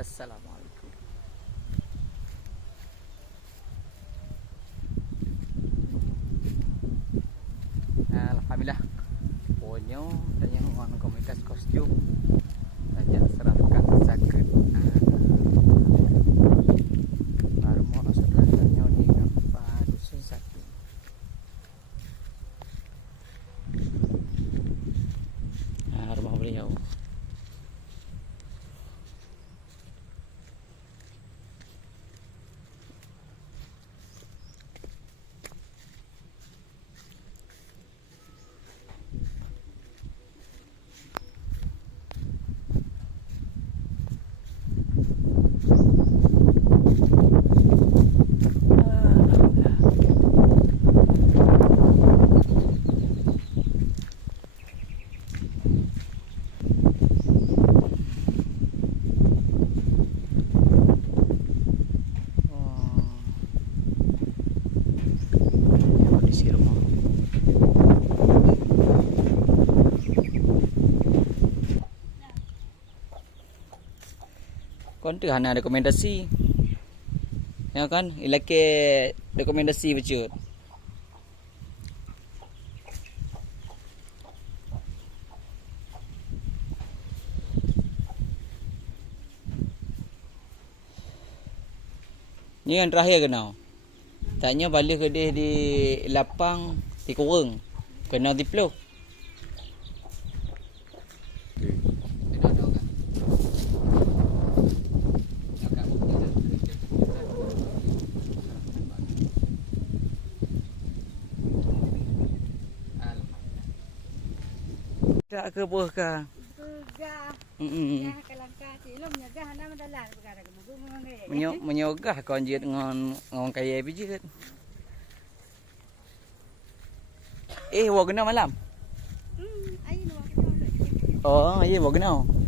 Assalamualaikum. Alhamdulillah. Ponyo tanya orang komunitas kostum. Tanya serahkan zakat. Baru mau saudaranya di apa dusun satu. Rumah beliau. Kon tu hana rekomendasi. Ya kan? Ilake rekomendasi becut. Ni yang terakhir kenal. Tanya balik ke dia di lapang di kurung. Kena di peluh. Tak ke buah ke? Gah. Hmm. Kalangkah cilom nyagah hana madalan perkara kemugung Menyogah kau anjir dengan kaya biji kan. Wa kena malam. ayo nak. Oh, iya wa kena.